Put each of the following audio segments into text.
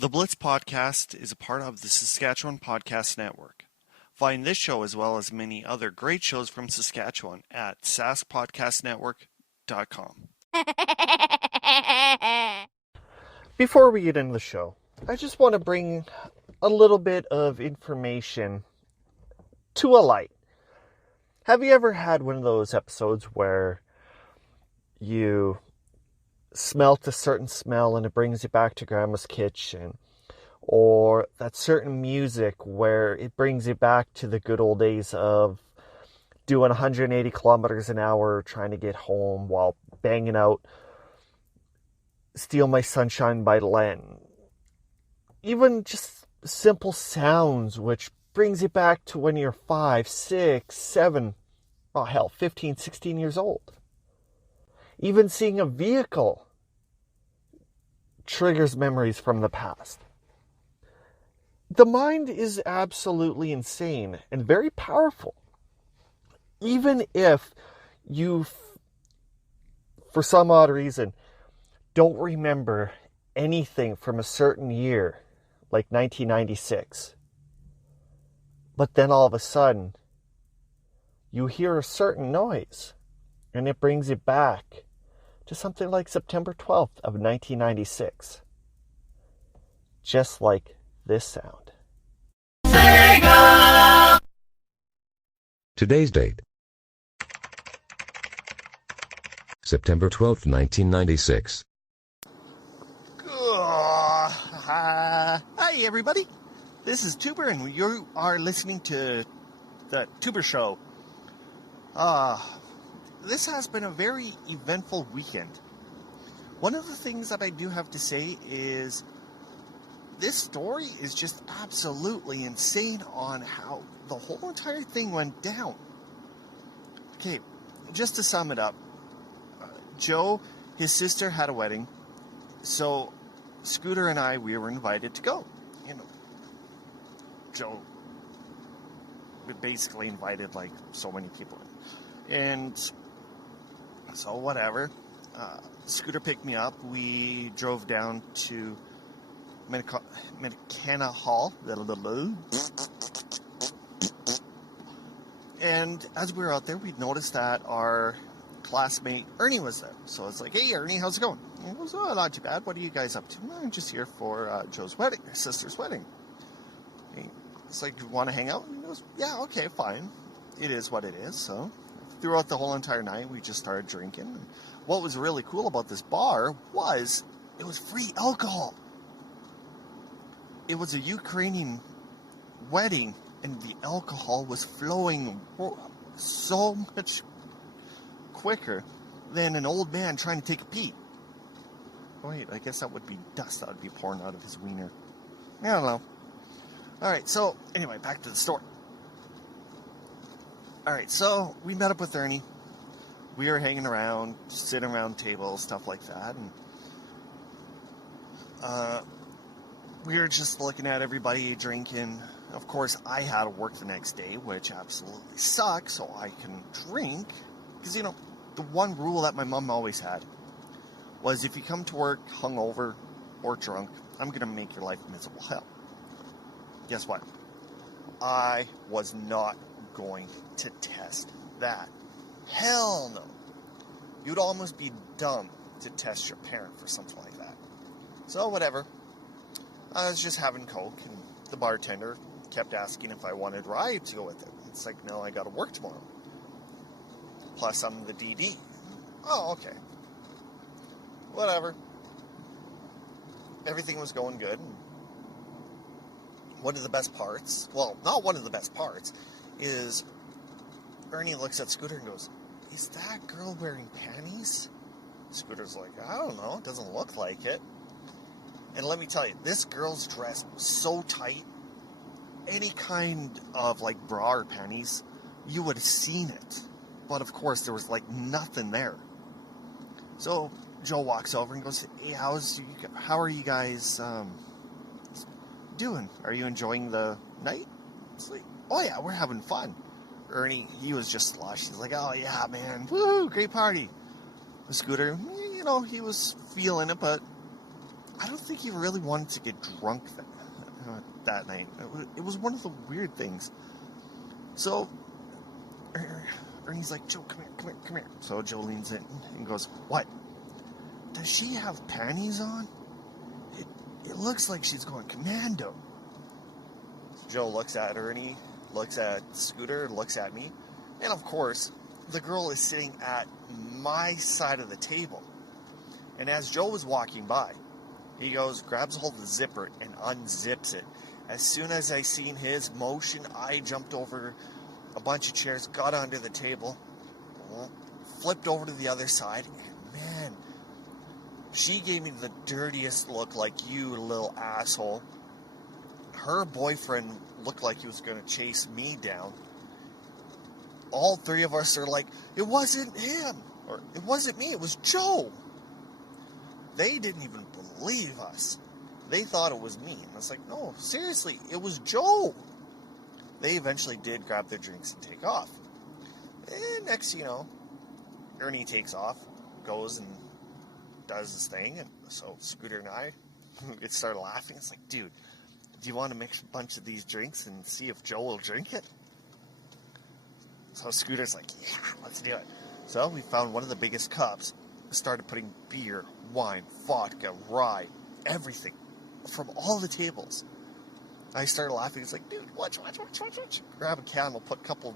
The Blitz podcast is a part of the Saskatchewan Podcast Network. Find this show as well as many other great shows from Saskatchewan at saskpodcastnetwork.com. Before we get into the show, I just want to bring a little bit of information to a light. Have you ever had one of those episodes where you smelt a certain smell and it brings you back to Grandma's kitchen? Or that certain music where it brings you back to the good old days of doing 180 kilometers an hour trying to get home while banging out Steal My Sunshine by Len. Even just simple sounds which brings you back to when you're 5, 6, 7, 15, 16 years old. Even seeing a vehicle triggers memories from the past. The mind is absolutely insane and very powerful. Even if you, for some odd reason, don't remember anything from a certain year, like 1996, but then all of a sudden, you hear a certain noise, and it brings you back to something like September 12th of 1996. Just like this sound. Sega! Today's date. September 12th, 1996. Hi everybody. This is Tuber and you are listening to the Tuber Show. This has been a very eventful weekend. One of the things that I do have to say is this story is just absolutely insane on how the whole entire thing went down. Okay, just to sum it up, Joe, his sister had a wedding, so Scooter and I, we were invited to go. You know, Joe basically invited like so many people in. And so whatever, Scooter picked me up. We drove down to Medicana Hall, and as we were out there, we noticed that our classmate Ernie was there. So it's like, hey Ernie, how's it going? And he goes, oh, not too bad. What are you guys up to? I'm just here for Joe's wedding, her sister's wedding. It's like, do you want to hang out? And he goes, yeah, okay, fine. It is what it is. So throughout the whole entire night, we just started drinking. What was really cool about this bar was it was free alcohol. It was a Ukrainian wedding, and the alcohol was flowing so much quicker than an old man trying to take a pee. Wait, I guess that would be dust that would be pouring out of his wiener. I don't know. Alright, so anyway, back to the story. Alright, so we met up with Ernie. We were hanging around, sitting around tables, stuff like that, and we were just looking at everybody drinking. Of course, I had to work the next day, which absolutely sucks, so I can drink. Because, you know, the one rule that my mom always had was if you come to work hungover or drunk, I'm going to make your life miserable hell. Guess what? I was not going to test that. Hell no. You'd almost be dumb to test your parent for something like that. So, whatever. I was just having Coke, and the bartender kept asking if I wanted ride to go with it. It's like, no, I got to work tomorrow. Plus, I'm the DD. Oh, okay. Whatever. Everything was going good. One of the best parts, well, not one of the best parts, is Ernie looks at Scooter and goes, is that girl wearing panties? Scooter's like, I don't know. It doesn't look like it. And let me tell you, this girl's dress was so tight, any kind of like bra or panties, you would have seen it. But of course, there was like nothing there. So Joe walks over and goes, hey, how are you guys doing? Are you enjoying the night? It's like, oh yeah, we're having fun. Ernie, he was just sloshed. He's like, oh yeah, man, woo, great party. The Scooter, you know, he was feeling it, but I don't think he really wanted to get drunk that night. It was one of the weird things. So Ernie's like, Joe, come here. So Joe leans in and goes, what? Does she have panties on? It looks like she's going commando. Joe looks at Ernie, looks at Scooter, looks at me, and of course, the girl is sitting at my side of the table. And as Joe was walking by, he goes, grabs a hold of the zipper and unzips it. As soon as I seen his motion, I jumped over a bunch of chairs, got under the table, flipped over to the other side, and man, she gave me the dirtiest look, like, you little asshole. Her boyfriend looked like he was going to chase me down. All three of us are like, it wasn't him, or it wasn't me, it was Joe. They didn't even believe us. They thought it was me. And I was like, no, seriously, it was Joe. They eventually did grab their drinks and take off. And next, Ernie takes off, goes and does his thing. And so Scooter and I started laughing. It's like, dude, do you want to mix a bunch of these drinks and see if Joe will drink it? So Scooter's like, yeah, let's do it. So we found one of the biggest cups, started putting beer, wine, vodka, rye, everything from all the tables. I started laughing. It's like, dude, watch. Grab a candle, put a couple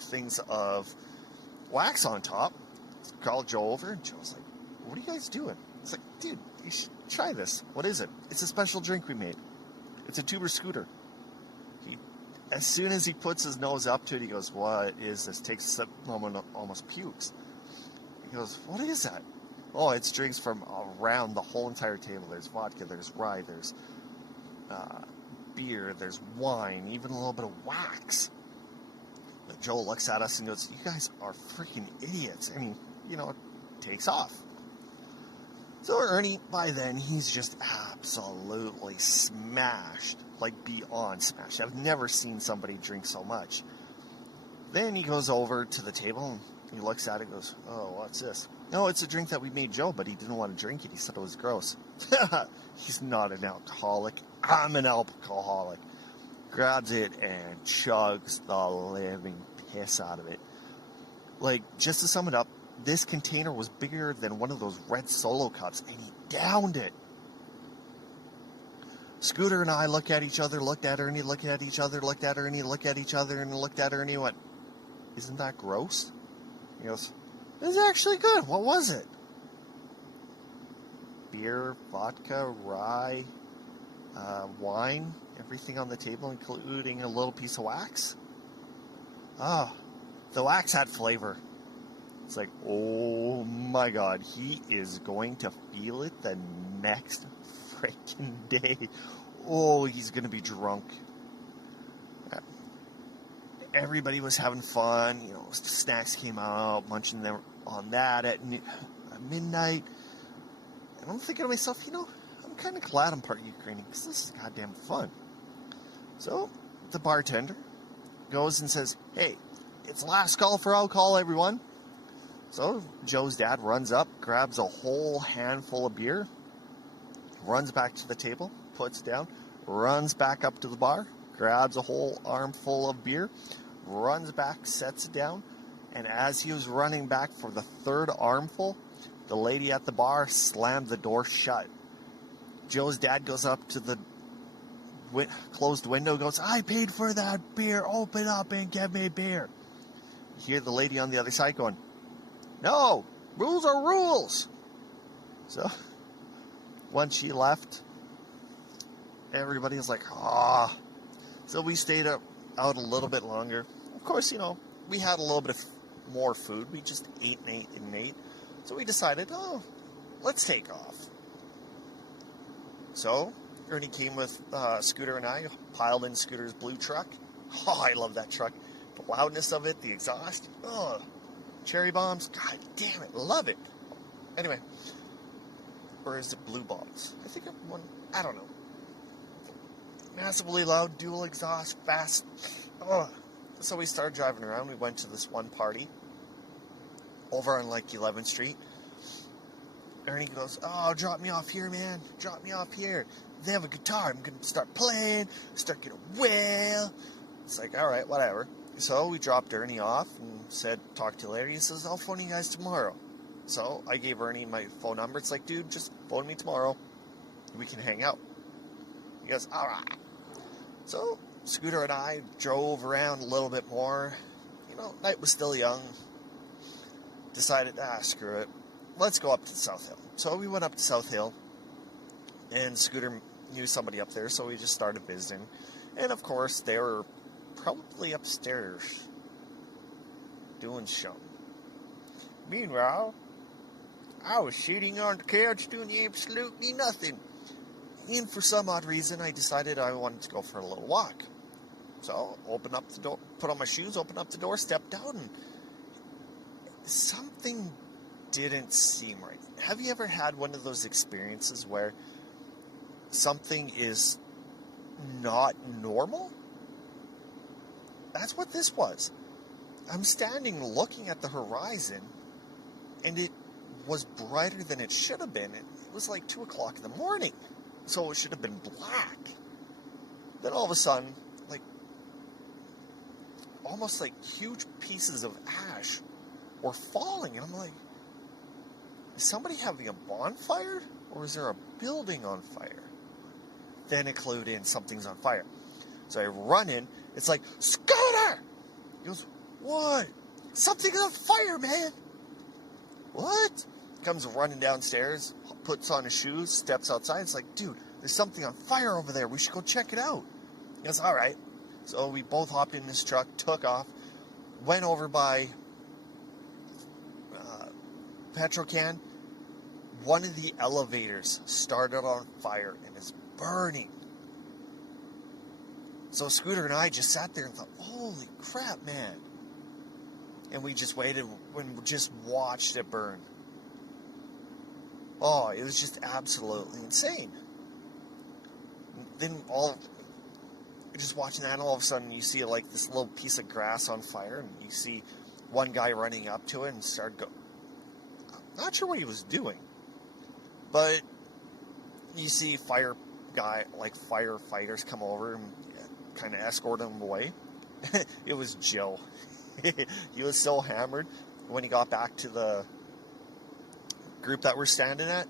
things of wax on top. Call Joe over, and Joe's like, what are you guys doing? It's like, dude, you should try this. What is it? It's a special drink we made. It's a tuber Scooter. As soon as he puts his nose up to it, he goes, what is this? Takes a sip, almost pukes. He goes, what is that? Oh, it's drinks from around the whole entire table. There's vodka, there's rye, there's beer, there's wine, even a little bit of wax. But Joel looks at us and goes, you guys are freaking idiots. And he, takes off. So Ernie, by then, he's just absolutely smashed. Like, beyond smashed. I've never seen somebody drink so much. Then he goes over to the table and he looks at it and goes, oh, what's this? No, it's a drink that we made Joe, but he didn't want to drink it. He said it was gross. He's not an alcoholic. I'm an alcoholic. Grabs it and chugs the living piss out of it. Like, just to sum it up, this container was bigger than one of those red Solo cups, and he downed it. Scooter and I looked at each other, looked at Ernie, looked at each other, looked at Ernie, looked at each other, and looked at Ernie and went, isn't that gross? He goes, it was actually good. What was it? Beer, vodka, rye, wine, everything on the table, including a little piece of wax. Oh, the wax had flavor. It's like, oh my God, he is going to feel it the next freaking day. Oh, he's going to be drunk. Everybody was having fun. Snacks came out, munching them on that at midnight. And I'm thinking to myself, I'm kind of glad I'm part Ukrainian because this is goddamn fun. So the bartender goes and says, hey, it's last call for alcohol, everyone. So Joe's dad runs up, grabs a whole handful of beer, runs back to the table, puts it down, runs back up to the bar, grabs a whole armful of beer, runs back, sets it down, and as he was running back for the third armful, the lady at the bar slammed the door shut. Joe's dad goes up to the closed window, goes, I paid for that beer, open up and get me beer. You hear the lady on the other side going, no, rules are rules. So once she left, everybody was like, ah. So we stayed out a little bit longer. Of course, we had a little bit of more food. We just ate and ate. So we decided, let's take off. So Ernie came with Scooter and I, piled in Scooter's blue truck. Oh, I love that truck. The loudness of it, the exhaust. Oh, cherry bombs. God damn it, love it. Anyway, or is it blue bombs? I think one. I don't know. Massively loud, dual exhaust, fast. Oh. So we started driving around. We went to this one party over on 11th Street. Ernie goes, oh, drop me off here, man. Drop me off here. They have a guitar. I'm going to start playing, start getting a wail. It's like, all right, whatever. So we dropped Ernie off and said, talk to you later. He says, I'll phone you guys tomorrow. So I gave Ernie my phone number. It's like, dude, just phone me tomorrow. We can hang out. He goes, all right. So Scooter and I drove around a little bit more. You know, night was still young. Decided, screw it. Let's go up to South Hill. So we went up to South Hill. And Scooter knew somebody up there, so we just started visiting. And of course, they were probably upstairs doing something. Meanwhile, I was sitting on the couch doing absolutely nothing. And for some odd reason, I decided I wanted to go for a little walk. So, open up the door, put on my shoes, open up the door, step down, and something didn't seem right. Have you ever had one of those experiences where something is not normal? That's what this was. I'm standing looking at the horizon, and it was brighter than it should have been. It was like 2 o'clock in the morning, so it should have been black. Then all of a sudden, like, almost like huge pieces of ash were falling, and I'm like, is somebody having a bonfire, or is there a building on fire? Then it clued in, something's on fire. So I run in, it's like, Scooter! He goes, what? Something's on fire, man! What? Comes running downstairs, puts on his shoes, steps outside. It's like, dude, there's something on fire over there. We should go check it out. He goes, all right. So we both hopped in this truck, took off, went over by Petrocan. One of the elevators started on fire and is burning. So Scooter and I just sat there and thought, holy crap, man. And we just waited and just watched it burn. Oh, it was just absolutely insane. Then just watching that, all of a sudden you see like this little piece of grass on fire, and you see one guy running up to it and start going. Not sure what he was doing, but you see firefighters come over and kind of escort him away. It was Joe. He was so hammered when he got back to the group that we're standing at.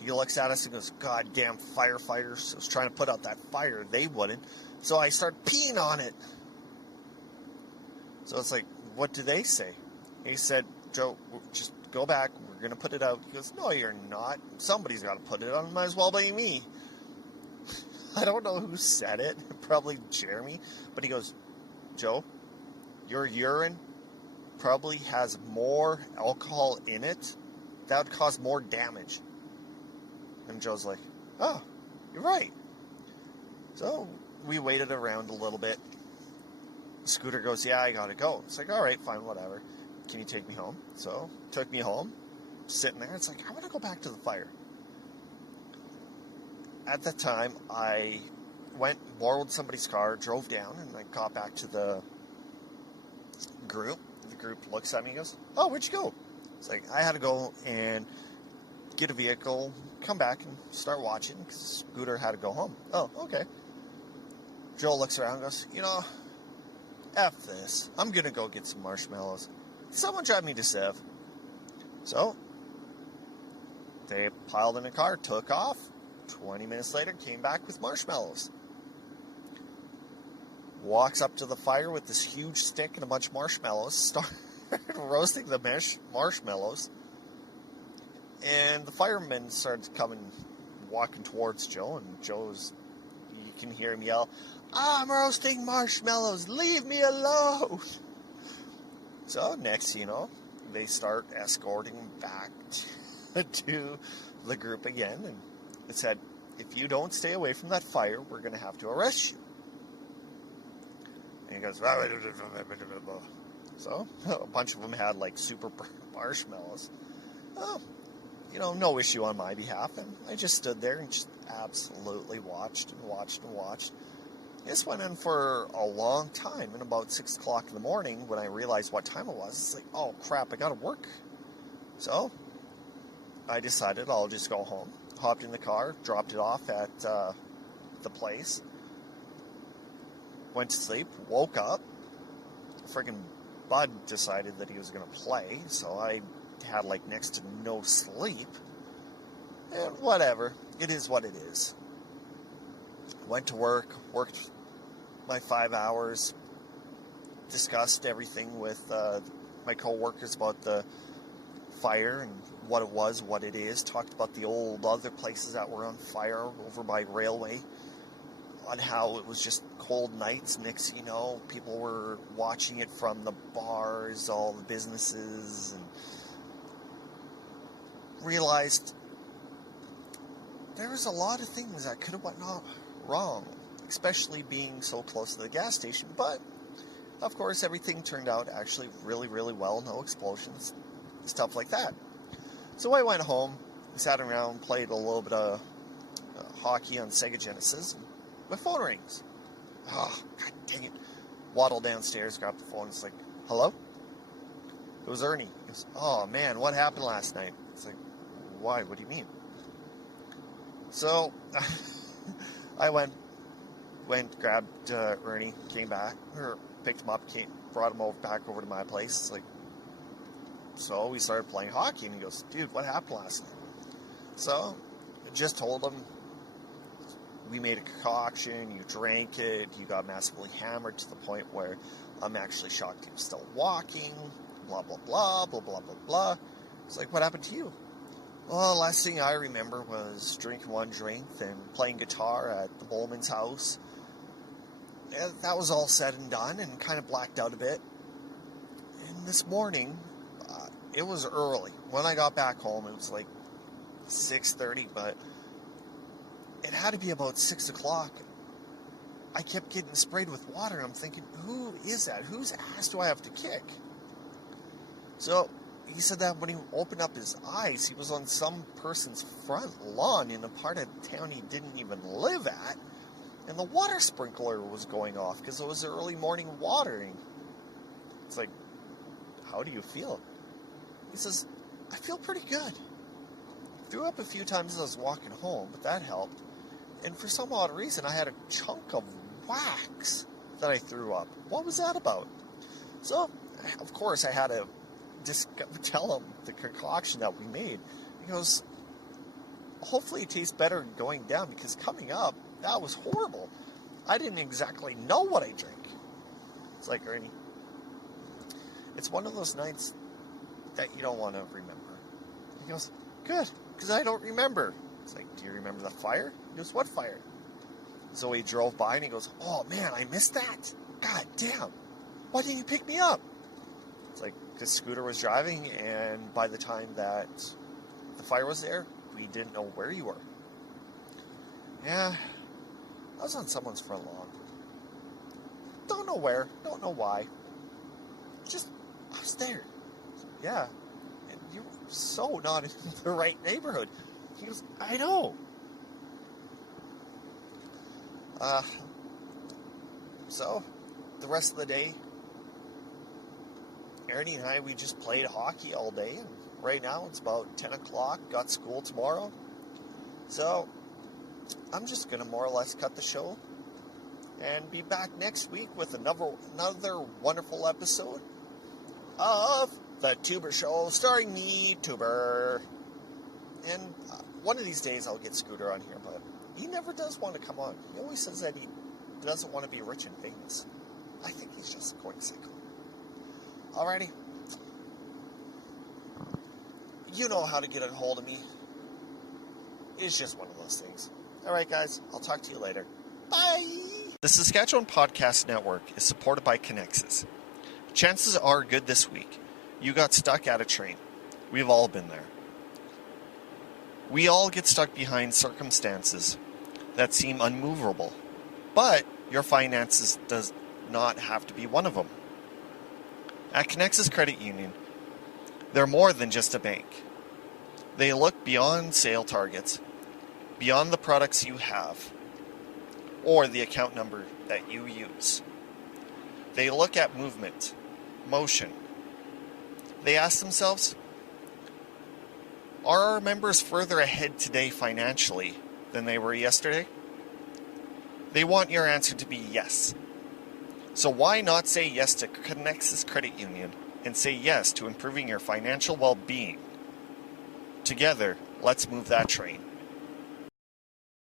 He looks at us and goes, goddamn firefighters. I was trying to put out that fire. They wouldn't. So I start peeing on it. So it's like, what do they say? He said, Joe, just go back. We're going to put it out. He goes, no, you're not. Somebody's got to put it on. Might as well be me. I don't know who said it. Probably Jeremy. But he goes, Joe, your urine probably has more alcohol in it. That would cause more damage. And Joe's like, oh, you're right. So we waited around a little bit. Scooter goes, yeah, I gotta go. It's like, all right, fine, whatever. Can you take me home? So took me home. Sitting there, it's like, I want to go back to the fire. At that time, I went, borrowed somebody's car, drove down, and I got back to the group. The group looks at me and goes, oh, where'd you go? It's like, I had to go and get a vehicle, come back and start watching, because Scooter had to go home. Oh, okay. Joel looks around and goes, you know, F this. I'm going to go get some marshmallows. Someone drive me to Sev. So, they piled in a car, took off. 20 minutes later, came back with marshmallows. Walks up to the fire with this huge stick and a bunch of marshmallows. Started roasting the marshmallows. And the firemen started walking towards Joe. And you can hear him yell, I'm roasting marshmallows, leave me alone. So next, they start escorting back to the group again. And it said, if you don't stay away from that fire, we're going to have to arrest you. And he goes, so a bunch of them had like super marshmallows. Oh, no issue on my behalf. And I just stood there and just absolutely watched and watched and watched. This went on for a long time. And about 6 o'clock in the morning, when I realized what time it was, it's like, oh crap, I got to work. So I decided I'll just go home. Hopped in the car, dropped it off at the place, went to sleep, woke up. Friggin' Bud decided that he was going to play, so I had like next to no sleep. And whatever, it is what it is. Went to work, worked my 5 hours, discussed everything with my co-workers about the fire and what it was, what it is, talked about the old other places that were on fire over by Railway, on how it was just cold nights. Next thing you know, people were watching it from the bars, all the businesses, and realized there was a lot of things that could have went wrong, especially being so close to the gas station. But of course, everything turned out actually really, really well. No explosions, stuff like that. So I went home, sat around, played a little bit of hockey on Sega Genesis. And my phone rings. Oh, god dang it. Waddle downstairs, grab the phone. It's like, hello? It was Ernie. He goes, oh man, what happened last night? It's like, why? What do you mean? So I went, grabbed Ernie, came back, or picked him up, brought him back over to my place. It's like, so we started playing hockey, and he goes, dude, what happened last night? So I just told him, we made a concoction, you drank it, you got massively hammered to the point where I'm actually shocked he was still walking, blah, blah, blah, blah, blah, blah, blah. It's like, what happened to you? Well, last thing I remember was drinking one drink, then playing guitar at the Bowman's house. And that was all said and done, and kind of blacked out a bit. And this morning, it was early. When I got back home, it was like 6:30, but it had to be about 6 o'clock. I kept getting sprayed with water. I'm thinking, who is that? Whose ass do I have to kick? So he said that when he opened up his eyes, he was on some person's front lawn in a part of town he didn't even live at, and the water sprinkler was going off because it was early morning watering. It's like, how do you feel? He says, I feel pretty good. Threw up a few times as I was walking home, but that helped. And for some odd reason, I had a chunk of wax that I threw up. What was that about? So, of course, I had to tell him the concoction that we made. He goes, hopefully it tastes better going down, because coming up, that was horrible. I didn't exactly know what I drank. It's like, Ernie, it's one of those nights that you don't want to remember. He goes, good, because I don't remember. It's like, do you remember the fire? He goes, what fire? So he drove by and he goes, oh man, I missed that. God damn. Why didn't you pick me up? It's like, because Scooter was driving, and by the time that the fire was there, we didn't know where you were. Yeah, I was on someone's front lawn. Don't know where, don't know why. Just, I was there. Yeah, and you were so not in the right neighborhood. He goes, I know. So, the rest of the day, Ernie and I, we just played hockey all day, and right now it's about 10 o'clock, got school tomorrow. So, I'm just going to more or less cut the show and be back next week with another wonderful episode of The Tuber Show, starring me, Tuber. And one of these days I'll get Scooter on here, but he never does want to come on. He always says that he doesn't want to be rich and famous. I think he's just going psycho. Alrighty. You know how to get a hold of me. It's just one of those things. Alright, guys. I'll talk to you later. Bye! The Saskatchewan Podcast Network is supported by Connexus. Chances are good this week you got stuck at a train. We've all been there. We all get stuck behind circumstances that seem unmovable, but your finances does not have to be one of them. At Connexus Credit Union, they're more than just a bank. They look beyond sale targets, beyond the products you have, or the account number that you use. They look at movement, motion. They ask themselves, Are our members further ahead today financially than they were yesterday? They want your answer to be yes. So why not say yes to Connexus Credit Union and say yes to improving your financial well-being? Together, let's move that train.